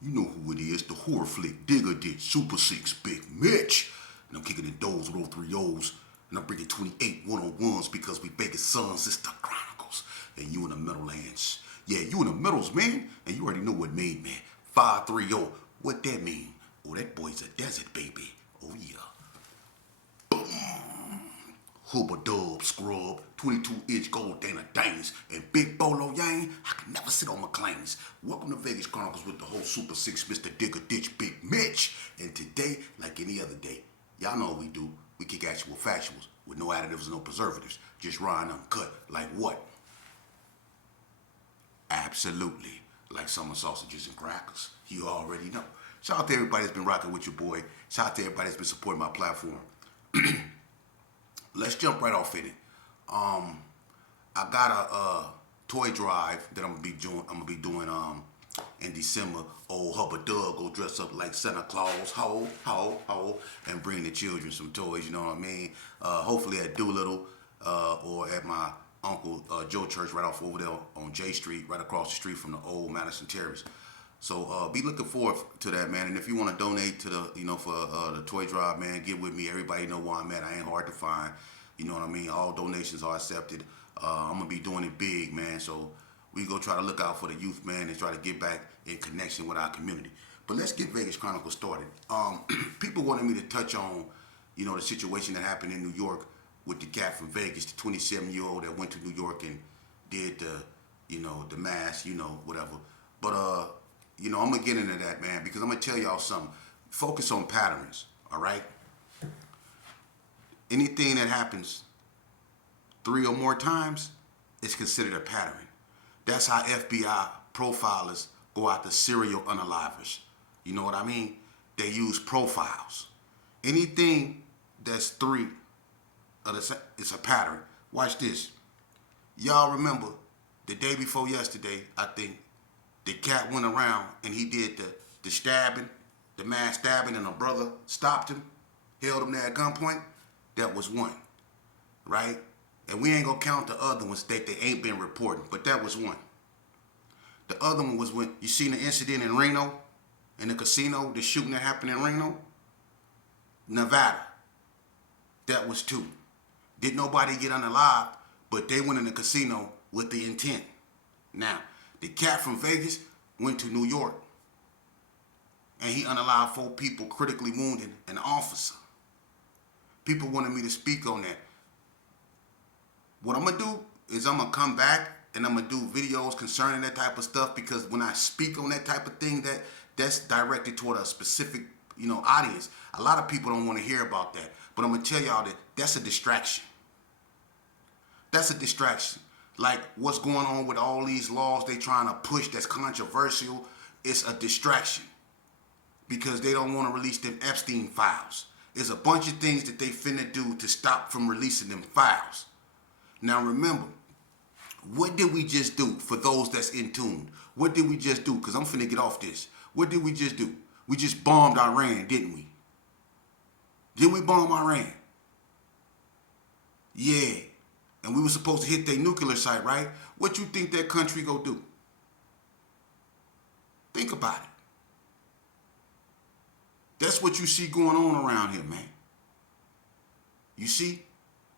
You know who it is, the horror flick, Digger Ditch, Super 6, Big Mitch. And I'm kicking in doors with all three O's. And I'm bringing 28 one-on-ones because we Vegas sons, it's the Chronicles. And you in the Meadowlands. Yeah, you in the Meadows, man. And you already know what made, man. 530. What that mean? Oh, that boy's a desert, baby. Oh, yeah. Hooba Dub Scrub, 22-inch gold Dana Danes, and Big Bolo Yang, I can never sit on my claims. Welcome to Vegas Chronicles with the whole Super 6, Mr. Digger Ditch, Big Mitch. And today, like any other day, y'all know what we do. We kick actual factuals with no additives and no preservatives. Just raw and uncut. Like what? Absolutely. Like summer sausages and crackers. You already know. Shout out to everybody that's been rocking with your boy. Shout out to everybody that's been supporting my platform. Let's jump right off in it. I got a toy drive that I'm gonna be doing in December. Old Hubba Dub go dress up like Santa Claus, ho, and bring the children some toys. You know what I mean? Hopefully at Doolittle or at my uncle Joe Church right off over there on J Street, right across the street from the old Madison Terrace. So be looking forward to that, man. And if you want to donate to the, for the toy drive, man, get with me. Everybody know where I'm at. I ain't hard to find. You know what I mean? All donations are accepted. I'm gonna be doing it big, man. So we go try to look out for the youth, man, and try to get back in connection with our community. But let's get Vegas Chronicles started. People wanted me to touch on, the situation that happened in New York with the cat from Vegas, the 27-year-old that went to New York and did the mass, whatever. But I'm gonna get into that, man, because I'm gonna tell y'all something. Focus on patterns, all right? Anything that happens 3 or more times is considered a pattern. That's how FBI profilers go after serial unalivers. You know what I mean? They use profiles. Anything that's 3, it's a pattern. Watch this. Y'all remember the day before yesterday, I think, the cat went around and he did the stabbing, the man stabbing, and a brother stopped him, held him there at gunpoint. That was one, right? And we ain't gonna count the other ones that they ain't been reporting, but that was one. The other one was when you seen the incident in Reno, in the casino, the shooting that happened in Reno, Nevada. That was 2. Did nobody get unalive, but they went in the casino with the intent. Now, the cat from Vegas went to New York, and he unalived 4 people, critically wounded an officer. People wanted me to speak on that. What I'm gonna do is I'm gonna come back and I'm gonna do videos concerning that type of stuff, because when I speak on that type of thing, that's directed toward a specific, audience. A lot of people don't want to hear about that, but I'm gonna tell y'all that that's a distraction. That's a distraction. Like what's going on with all these laws they trying to push that's controversial, it's a distraction because they don't want to release them Epstein files. There's a bunch of things that they finna do to stop from releasing them files. Now remember, what did we just do for those that's in tune? What did we just do? Because I'm finna get off this. What did we just do? We just bombed Iran, didn't we? Didn't we bomb Iran? Yeah. And we were supposed to hit their nuclear site, right? What you think that country go do? Think about it. That's what you see going on around here, man. You see?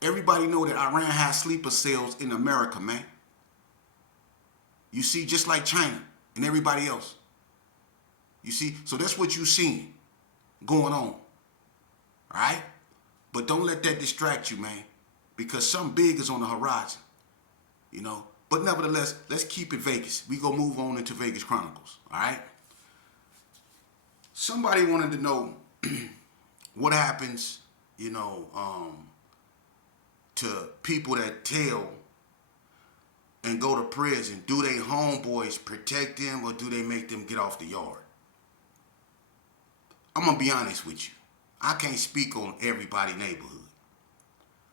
Everybody know that Iran has sleeper cells in America, man. You see, just like China and everybody else. You see? So that's what you seeing going on. All right? But don't let that distract you, man. Because something big is on the horizon. But nevertheless, let's keep it Vegas. We gonna move on into Vegas Chronicles. All right? Somebody wanted to know what happens, to people that tell and go to prison. Do they homeboys protect them, or do they make them get off the yard? I'm gonna be honest with you. I can't speak on everybody's neighborhood.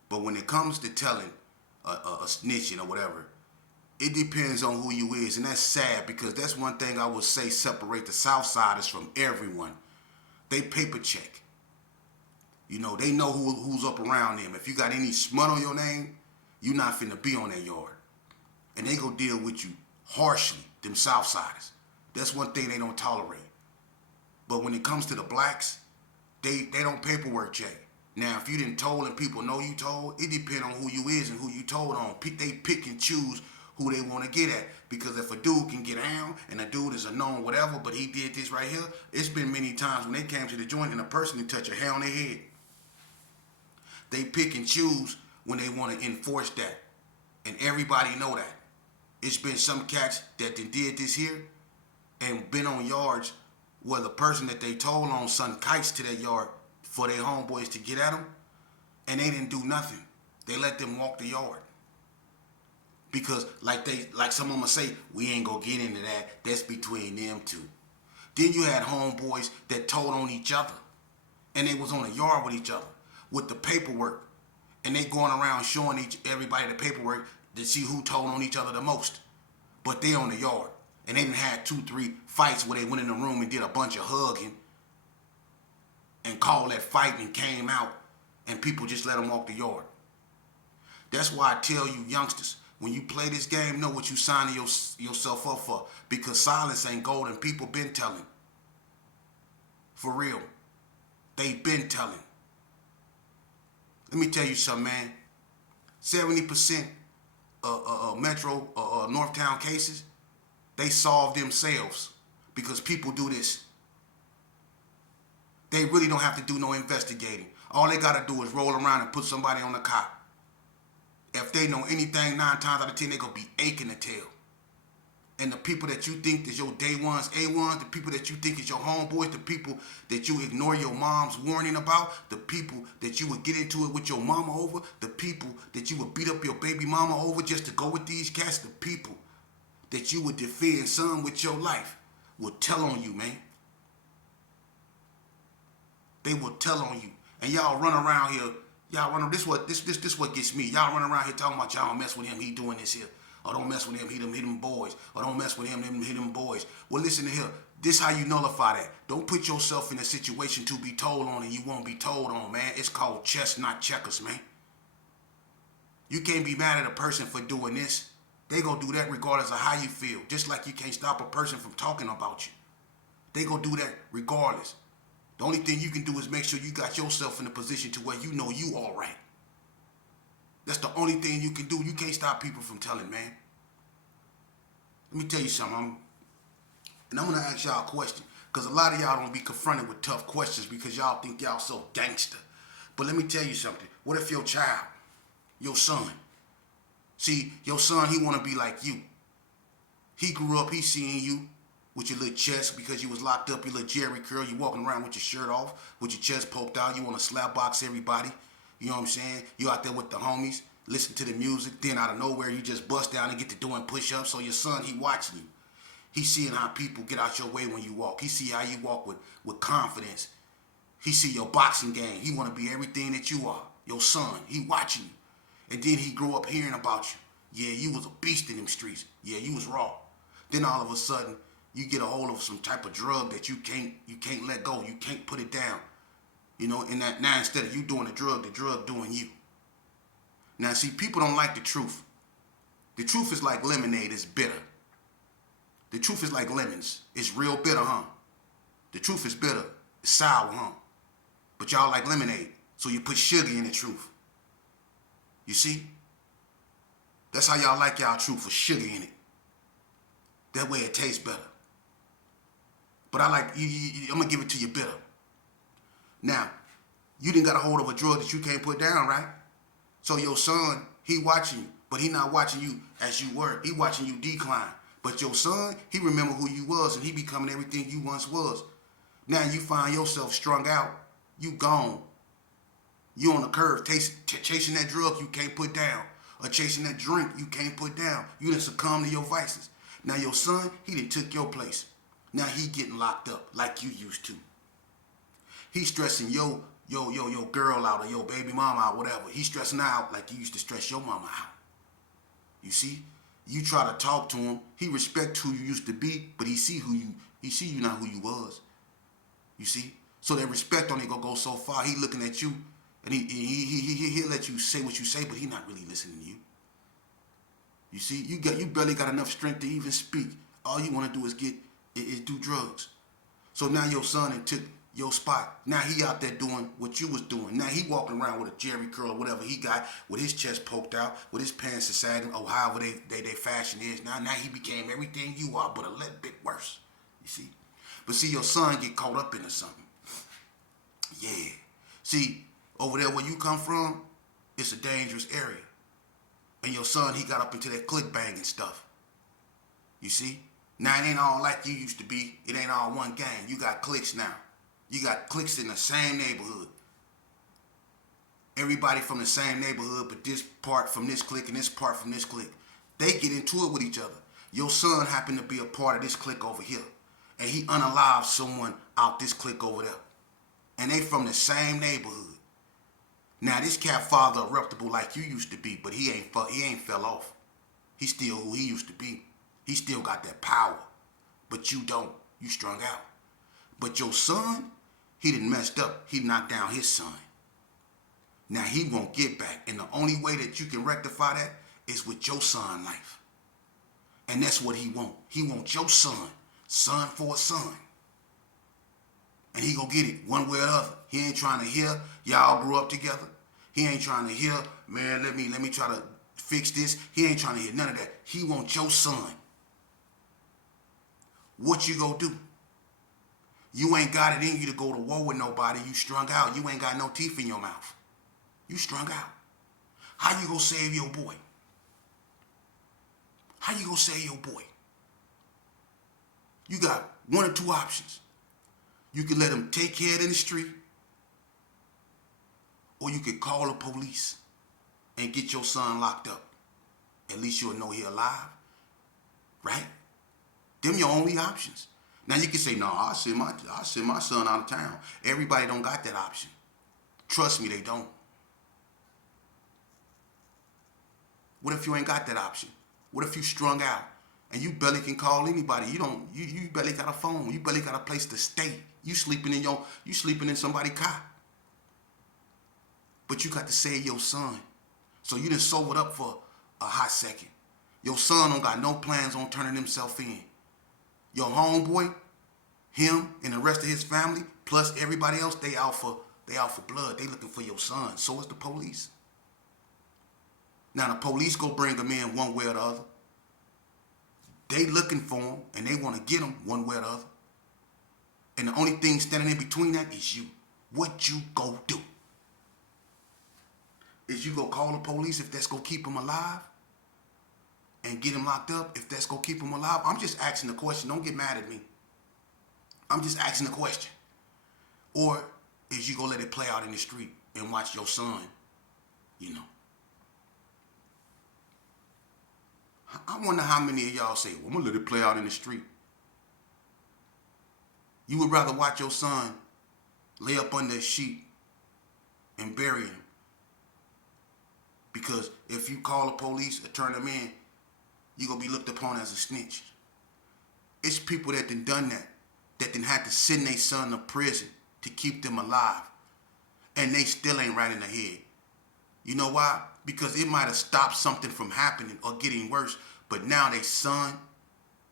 But when it comes to telling a snitching or whatever, it depends on who you is. And that's sad, because that's one thing I would say separate the Southsiders from everyone. They paper check. They know who's up around them. If you got any smut on your name, you not finna be on that yard. And they go deal with you harshly, them Southsiders. That's one thing they don't tolerate. But when it comes to the blacks, they don't paperwork check. Now, if you didn't told and people know you told, it depends on who you is and who you told on. They pick and choose who they want to get at. Because if a dude can get down and a dude is a known whatever, but he did this right here, it's been many times when they came to the joint and a person didn't touch a hair on their head. They pick and choose when they want to enforce that. And everybody know that. It's been some cats that did this here and been on yards where the person that they told on sent kites to that yard for their homeboys to get at them, and they didn't do nothing. They let them walk the yard. Because like some of them say, we ain't gonna get into that. That's between them two. Then you had homeboys that told on each other. And they was on the yard with each other with the paperwork. And they going around showing everybody the paperwork to see who told on each other the most. But they on the yard. And they done had 2-3 fights where they went in the room and did a bunch of hugging and called that fight and came out and people just let them walk the yard. That's why I tell you youngsters, when you play this game, know what you signing yourself up for. Because silence ain't gold and people been telling. For real. They been telling. Let me tell you something, man. 70% of Metro Northtown cases, they solve themselves because people do this. They really don't have to do no investigating. All they got to do is roll around and put somebody on the cop. If they know anything, 9 times out of 10, they going to be aching to tell. And the people that you think is your day ones, A1s, the people that you think is your homeboys, the people that you ignore your mom's warning about, the people that you would get into it with your mama over, the people that you would beat up your baby mama over just to go with these cats, the people that you would defend son with your life will tell on you, man. They will tell on you. And y'all run around here, this what gets me. Y'all run around here talking about y'all don't mess with him, he doing this here. Or don't mess with him, hit them boys. Or don't mess with him, hit them boys. Well, listen to here. This how you nullify that. Don't put yourself in a situation to be told on and you won't be told on, man. It's called chess, not checkers, man. You can't be mad at a person for doing this. They gonna do that regardless of how you feel. Just like you can't stop a person from talking about you. They gonna do that regardless. The only thing you can do is make sure you got yourself in a position to where you know you all right. That's the only thing you can do. You can't stop people from telling, man. Let me tell you something. I'm going to ask y'all a question. Because a lot of y'all don't be confronted with tough questions because y'all think y'all so gangster. But let me tell you something. What if your child, your son, see, your son, he want to be like you. He grew up, he seeing you with your little chest because you was locked up, your little Jerry curl. You walking around with your shirt off, with your chest poked out. You want to slap box everybody. You know what I'm saying? You out there with the homies, listen to the music, then out of nowhere you just bust down and get to doing push-ups. So your son, he watching you. He seeing how people get out your way when you walk. He see how you walk with confidence. He see your boxing game. He want to be everything that you are. Your son, he watching you. And then he grew up hearing about you. Yeah, you was a beast in them streets. Yeah, you was raw. Then all of a sudden, you get a hold of some type of drug that you can't let go. You can't put it down. You know, and that now instead of you doing the drug doing you. Now, see, people don't like the truth. The truth is like lemonade, it's bitter. The truth is like lemons. It's real bitter, huh? The truth is bitter. It's sour, huh? But y'all like lemonade, so you put sugar in the truth. You see? That's how y'all like y'all truth, with sugar in it. That way it tastes better. But I'm going to give it to you bitter. Now, you didn't got a hold of a drug that you can't put down, right? So your son, he watching you, but he not watching you as you were. He watching you decline. But your son, he remember who you was, and he becoming everything you once was. Now you find yourself strung out. You gone. You on the curve, chasing that drug you can't put down, or chasing that drink you can't put down. You done succumb to your vices. Now your son, he done took your place. Now he getting locked up like you used to. He stressing your girl out or your baby mama out, whatever. He stressing out like you used to stress your mama out. You see? You try to talk to him. He respect who you used to be, but he see you not who you was. You see? So that respect only gonna go so far. He looking at you, and he'll let you say what you say, but he not really listening to you. You see? You barely got enough strength to even speak. All you want to do is do drugs. So now your son and took your spot. Now he out there doing what you was doing. Now he walking around with a jerry curl or whatever he got, with his chest poked out, with his pants sagging, or however they fashion is. Now he became everything you are, but a little bit worse. You see? But see, your son get caught up into something. Yeah. See, over there where you come from, it's a dangerous area. And your son, he got up into that click banging stuff. You see? Now it ain't all like you used to be. It ain't all one gang. You got cliques now. You got cliques in the same neighborhood. Everybody from the same neighborhood, but this part from this clique and this part from this clique. They get into it with each other. Your son happened to be a part of this clique over here. And he unalived someone out this clique over there. And they from the same neighborhood. Now this cat father reputable like you used to be, but he ain't fell off. He's still who he used to be. He still got that power. But you don't. You strung out. But your son, he done messed up. He knocked down his son. Now he won't get back. And the only way that you can rectify that is with your son life. And that's what he want. He want your son. Son for a son. And he gonna get it one way or the other. He ain't trying to hear y'all grew up together. He ain't trying to hear, man, let me try to fix this. He ain't trying to hear none of that. He want your son. What you gonna do? You ain't got it in you to go to war with nobody. You strung out. You ain't got no teeth in your mouth. You strung out. How you gonna save your boy? How you gonna save your boy? You got one or two options. You can let him take care of it in the street, or you can call the police and get your son locked up. At least you'll know he alive, right? Them your only options. Now you can say, no, I'll send my son out of town. Everybody don't got that option. Trust me, they don't. What if you ain't got that option? What if you strung out and you barely can call anybody? You barely got a phone. You barely got a place to stay. You sleeping in somebody's car. But you got to save your son. So you done sold it up for a hot second. Your son don't got no plans on turning himself in. Your homeboy, him and the rest of his family, plus everybody else, they out for blood. They looking for your son. So is the police. Now the police go bring him in one way or the other. They looking for him and they want to get him one way or the other. And the only thing standing in between that is you. What you go do? Is you go call the police if that's gonna keep him alive? And get him locked up if that's gonna keep him alive? I'm just asking the question. Don't get mad at me. I'm just asking the question. Or is you gonna let it play out in the street and watch your son, you know? I wonder how many of y'all say, well, I'm gonna let it play out in the street. You would rather watch your son lay up under a sheet and bury him. Because if you call the police or turn them in, you're going to be looked upon as a snitch. It's people that done that had to send their son to prison to keep them alive. And they still ain't right in the head. You know why? Because it might have stopped something from happening or getting worse. But now they son,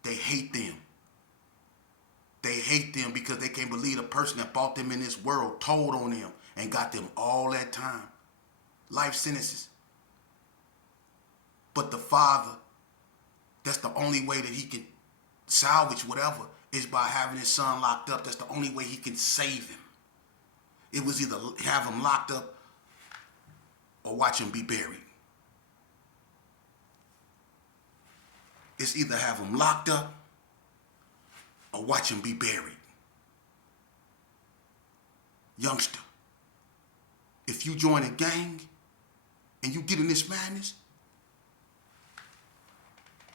they hate them. They hate them because they can't believe the person that brought them in this world told on them and got them all that time. Life sentences. But the father, that's the only way that he can salvage whatever is by having his son locked up. That's the only way he can save him. It was either have him locked up or watch him be buried. It's either have him locked up or watch him be buried. Youngster, if you join a gang and you get in this madness,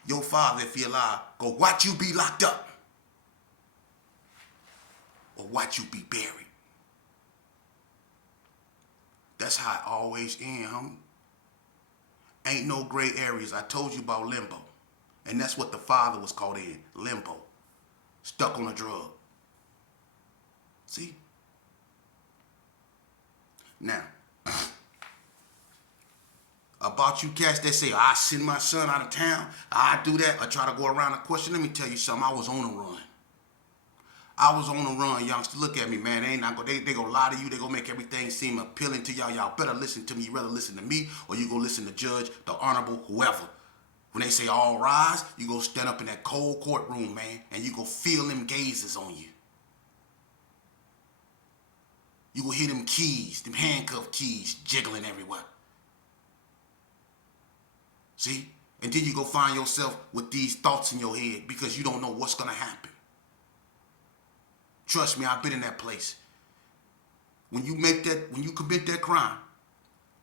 your father, if he alive, go watch you be locked up or watch you be buried. That's how it always ends, homie. Ain't no gray areas. I told you about limbo. And that's what the father was caught in, limbo. Stuck on a drug. See? Now, about you cats that say, I send my son out of town, I do that, I try to go around the question. Let me tell you something, I was on a run. I was on the run, youngster. Look at me, man. They gonna lie to you. They gonna make everything seem appealing to y'all. Y'all better listen to me. You rather listen to me or you go listen to Judge, the Honorable, whoever. When they say all rise, you go stand up in that cold courtroom, man, and you go feel them gazes on you. You go hear them keys, them handcuff keys jiggling everywhere. See? And then you go find yourself with these thoughts in your head because you don't know what's gonna happen. Trust me, I've been in that place. When you commit that crime,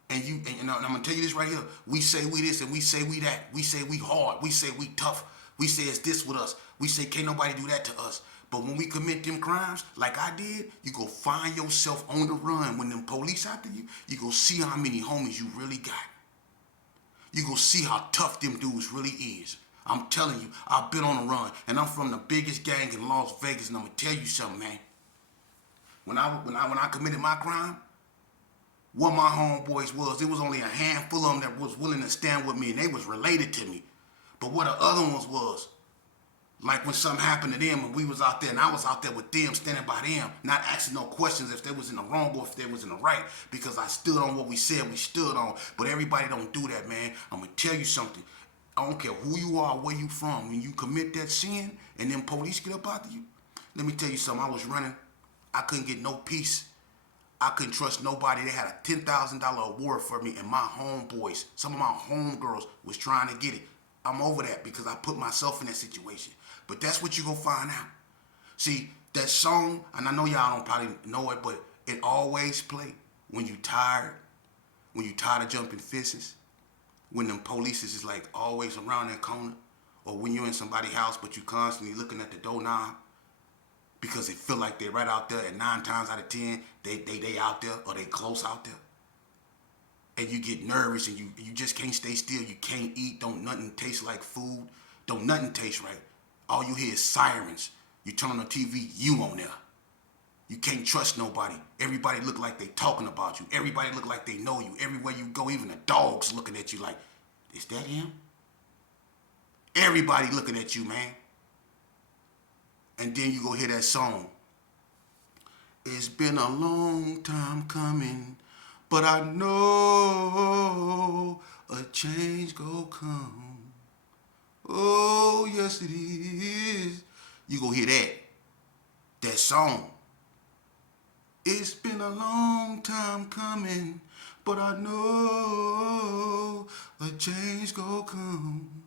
and I'm gonna tell you this right here. We say we this and we say we that. We say we hard. We say we tough. We say it's this with us. We say can't nobody do that to us. But when we commit them crimes, like I did, you go find yourself on the run. When them police after you, you go see how many homies you really got. You go see how tough them dudes really is. I'm telling you, I've been on the run, and I'm from the biggest gang in Las Vegas, and I'm gonna tell you something, man. When I committed my crime, what my homeboys was, there was only a handful of them that was willing to stand with me, and they was related to me. But what the other ones was, like when something happened to them and we was out there and I was out there with them, standing by them, not asking no questions if they was in the wrong or if they was in the right, because I stood on what we said we stood on. But everybody don't do that, man. I'm gonna tell you something. I don't care who you are, where you from. When you commit that sin and then police get up after you, let me tell you something. I was running. I couldn't get no peace. I couldn't trust nobody. They had a $10,000 award for me, and my homeboys, some of my homegirls, was trying to get it. I'm over that because I put myself in that situation. But that's what you gonna find out. See, that song, and I know y'all don't probably know it, but it always play when you tired of jumping fences, when them police is like always around that corner, or when you're in somebody's house but you constantly looking at the doorknob because it feel like they're right out there, and 9 times out of 10 they out there or they close out there. And you get nervous and you just can't stay still. You can't eat. Don't nothing taste like food. Don't nothing taste right. All you hear is sirens. You turn on the TV, you on there. You can't trust nobody. Everybody look like they talking about you. Everybody look like they know you. Everywhere you go, even the dogs looking at you like, is that him? Everybody looking at you, man. And then you go hear that song. It's been a long time coming, but I know a change go come. Oh, yes it is. You go hear that song. It's been a long time coming, but I know a change go come.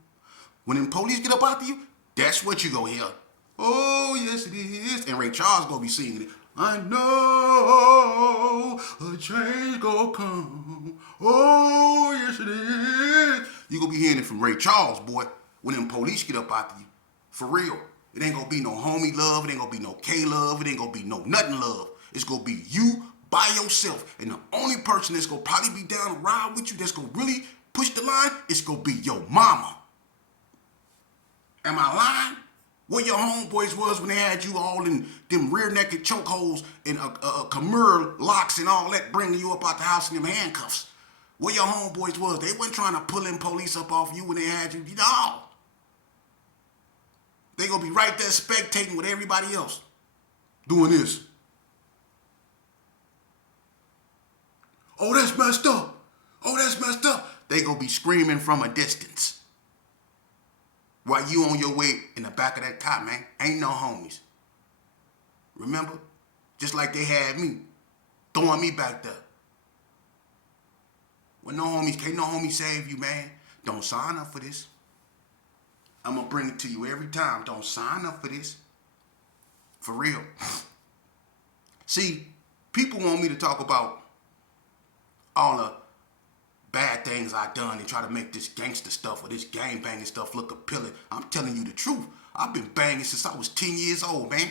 When them police get up after you, that's what you go hear. Oh, yes it is. And Ray Charles gonna be singing it. I know a change go come. Oh, yes it is. You gonna be hearing it from Ray Charles, boy, when them police get up after you. For real. It ain't gonna be no homie love. It ain't gonna be no K love. It ain't gonna be no nothing love. It's gonna be you by yourself. And the only person that's gonna probably be down to ride with you, that's gonna really push the line, it's gonna be your mama. Am I lying? Where your homeboys was when they had you all in them rear naked chokeholds and Khmer locks and all that, bringing you up out the house in them handcuffs. Where your homeboys was, they wasn't trying to pull them police up off you when they had you. No. They gonna be right there spectating with everybody else. Doing this. Oh, that's messed up. Oh, that's messed up. They gonna be screaming from a distance. While you on your way in the back of that car, man. Ain't no homies. Remember? Just like they had me. Throwing me back there. When no homies, can't no homies save you, man. Don't sign up for this. I'm going to bring it to you every time. Don't sign up for this. For real. See, people want me to talk about all the bad things I've done and try to make this gangster stuff or this gang banging stuff look appealing. I'm telling you the truth. I've been banging since I was 10 years old, man.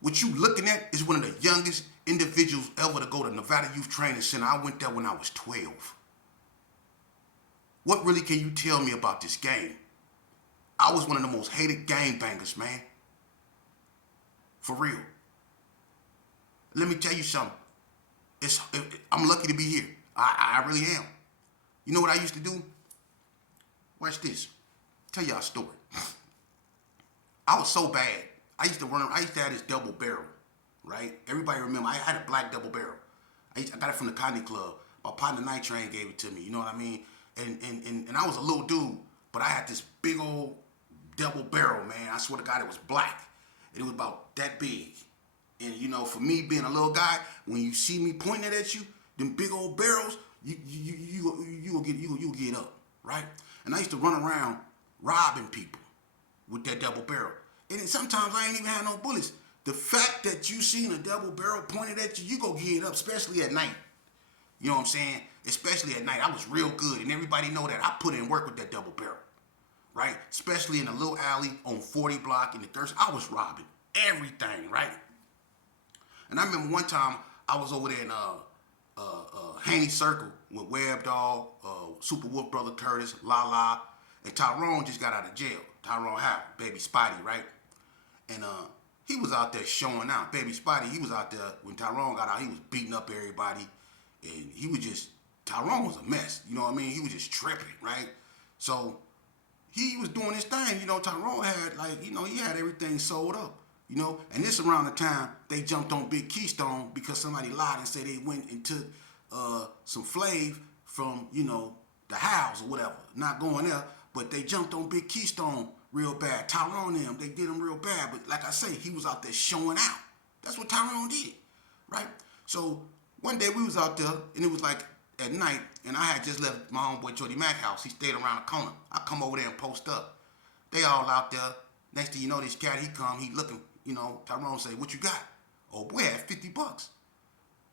What you looking at is one of the youngest individuals ever to go to Nevada Youth Training Center. I went there when I was 12. What really can you tell me about this game? I was one of the most hated gang bangers, man. For real. Let me tell you something. I'm lucky to be here. I really am. You know what I used to do? Watch this. Tell y'all a story. I was so bad. I used to have this double barrel, right? Everybody remember I had a black double barrel. I got it from the Comedy Club. My partner Night Train gave it to me. You know what I mean? And I was a little dude, but I had this big old double barrel, man. I swear to God, it was black. And it was about that big. And you know, for me being a little guy, when you see me pointing it at you, them big old barrels, you will get up, right? And I used to run around robbing people with that double barrel. And then sometimes I ain't even had no bullets. The fact that you seen a double barrel pointed at you, you go get up, especially at night. You know what I'm saying? Especially at night. I was real good, and everybody know that. I put in work with that double barrel, right? Especially in a little alley on 40 block in the Thirst. I was robbing everything, right? And I remember one time I was over there in Haney Circle with Web Dog, Super Wolf Brother Curtis, La, and Tyrone just got out of jail. Tyrone Howard, Baby Spotty, right? And he was out there showing out. Baby Spotty, he was out there when Tyrone got out. He was beating up everybody, and he was just Tyrone was a mess. You know what I mean? He was just tripping, right? So he was doing his thing. You know, Tyrone had he had everything sold up. You know, and this around the time they jumped on Big Keystone because somebody lied and said they went and took some Flav from, the house or whatever. Not going there, but they jumped on Big Keystone real bad. Tyrone and them, they did him real bad. But like I say, he was out there showing out. That's what Tyrone did, right? So one day we was out there, and it was like at night, and I had just left my homeboy Jody Mack house. He stayed around the corner. I come over there and post up. They all out there. Next thing you know, this cat, he come, he looking, Tyrone say, what you got? Oh boy, I had $50.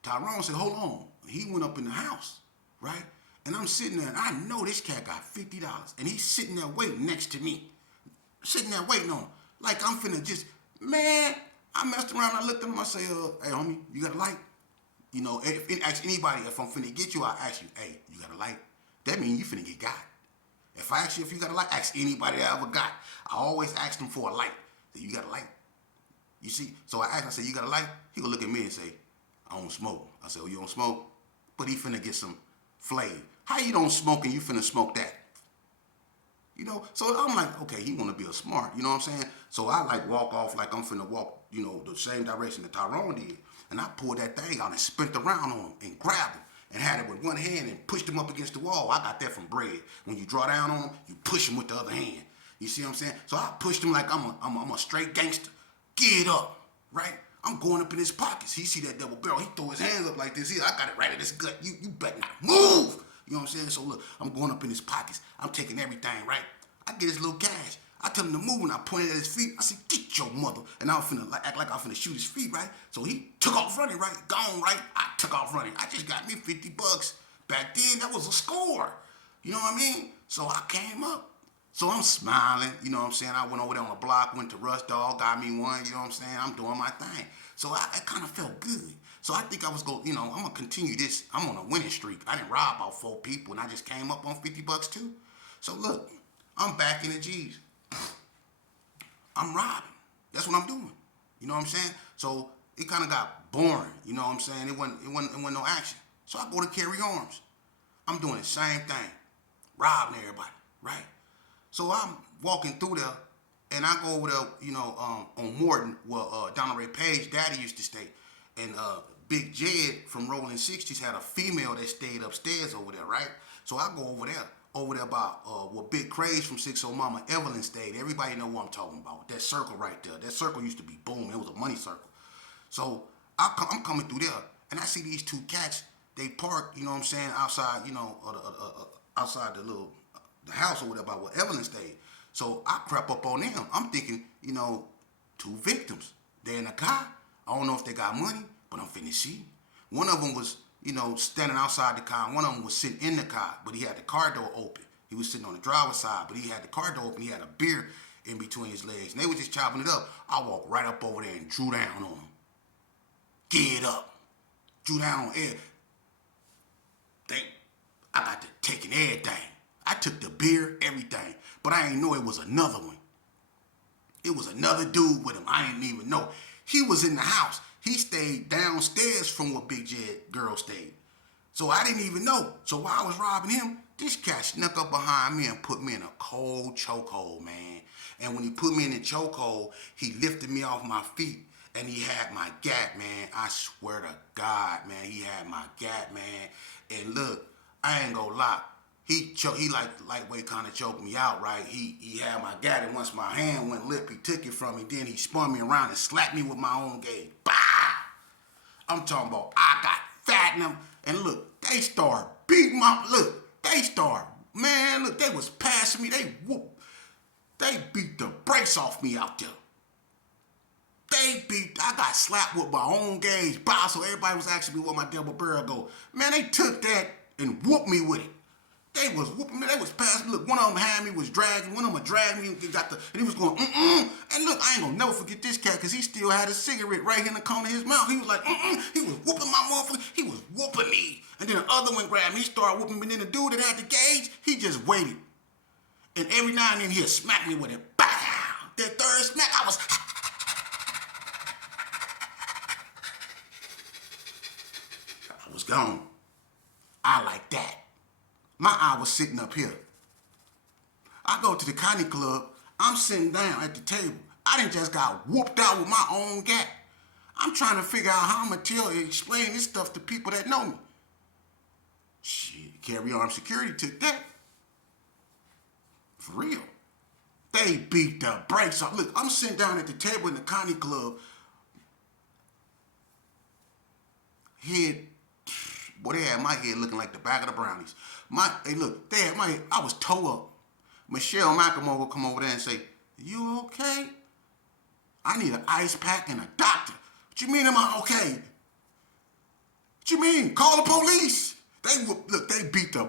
Tyrone said, hold on. He went up in the house, right? And I'm sitting there, and I know this cat got $50. And he's sitting there waiting next to me. Sitting there waiting on him. Like I'm finna just, man, I messed around, I looked at him, I say, hey homie, you got a light? If ask anybody, if I'm finna get you, I ask you, hey, you got a light? That means you finna get got. If I ask you if you got a light, ask anybody that I ever got. I always ask them for a light. Say, you got a light? You see? So I asked, I say, you got a light? He gonna look at me and say, I don't smoke. I said, oh, you don't smoke? But he finna get some Flav. How you don't smoke and you finna smoke that? So I'm like, okay, he wanna be a smart, you know what I'm saying? So I like walk off like I'm finna walk, the same direction that Tyrone did. And I pulled that thing out and spent around on him and grabbed him and had it with one hand and pushed him up against the wall. I got that from Bread. When you draw down on him, you push him with the other hand. You see what I'm saying? So I pushed him like I'm a straight gangster. Get up, right? I'm going up in his pockets. He see that double barrel. He throw his hands up like this. I got it right in his gut. You better not move. You know what I'm saying? So look, I'm going up in his pockets. I'm taking everything, right? I get his little cash. I tell him to move, and I pointed at his feet. I said, get your mother. And I was finna act like I was finna shoot his feet, right? So he took off running, right? Gone, right? I took off running. I just got me $50. Back then, that was a score. You know what I mean? So I came up. So I'm smiling, you know what I'm saying? I went over there on the block, went to Rush Dog, got me one, you know what I'm saying? I'm doing my thing. So I kind of felt good. So I think I was going, I'm going to continue this. I'm on a winning streak. I didn't rob about 4 people, and I just came up on $50 too. So look, I'm back in the G's. I'm robbing. That's what I'm doing. You know what I'm saying? So it kind of got boring. You know what I'm saying? It wasn't no action. So I go to carry arms. I'm doing the same thing, robbing everybody, right? So I'm walking through there, and I go over there, on Morton, where Donald Ray Page daddy used to stay. And Big Jed from Rolling 60s had a female that stayed upstairs over there, right? So I go over there by where Big Craze from 60 Mama Evelyn stayed. Everybody know what I'm talking about. That circle right there. That circle used to be boom. It was a money circle. So I'm coming through there, and I see these 2 cats. They park, you know what I'm saying, outside, outside the house or whatever, where Evelyn stayed. So I crept up on them. I'm thinking, 2 victims. They're in a car. I don't know if they got money, but I'm finna see. One of them was, standing outside the car. One of them was sitting in the car, but he had the car door open. He was sitting on the driver's side, but he had the car door open. He had a beer in between his legs. And they were just chopping it up. I walked right up over there and drew down on him. Get up. Drew down on Ed. I got to taking everything. I took the beer, everything. But I ain't know it was another one. It was another dude with him. I didn't even know. He was in the house. He stayed downstairs from where Big Jed girl stayed. So I didn't even know. So while I was robbing him, this cat snuck up behind me and put me in a cold chokehold, man. And when he put me in the chokehold, he lifted me off my feet and he had my gat, man. I swear to God, man, he had my gat, man. And look, I ain't gonna lie. He like lightweight kind of choked me out, right? He had my gat, and once my hand went limp, he took it from me. Then he spun me around and slapped me with my own gauge. Bah! I'm talking about I got fat in them. And look, they start beating my, they was passing me. They beat the brakes off me out there. I got slapped with my own gauge. Bow, so everybody was asking me where my double barrel go. Man, they took that and whooped me with it. They was whooping me. They was passing me. Look, one of them had me, was dragging. One of them dragged me and he was going, And look, I ain't gonna never forget this cat because he still had a cigarette right here in the corner of his mouth. He was like, He was whooping my motherfucker. He was whooping me. And then the other one grabbed me. He started whooping me. And then the dude that had the gauge, he just waited. And every now and then he'd smack me with it. Bow! That third smack, I was gone. I like that. My eye was sitting up here. I go to the Connie Club. I'm sitting down at the table. I done just got whooped out with my own gat. I'm trying to figure out how I'm going to explain this stuff to people that know me. Shit, carry arm security took that. For real. They beat the brakes off. Look, I'm sitting down at the table in the Connie Club. Boy, they had my head looking like the back of the brownies. They had my head, I was toe up. Michelle McLemore will come over there and say, "You okay? I need an ice pack and a doctor." What you mean am I okay? What you mean? Call the police. They beat the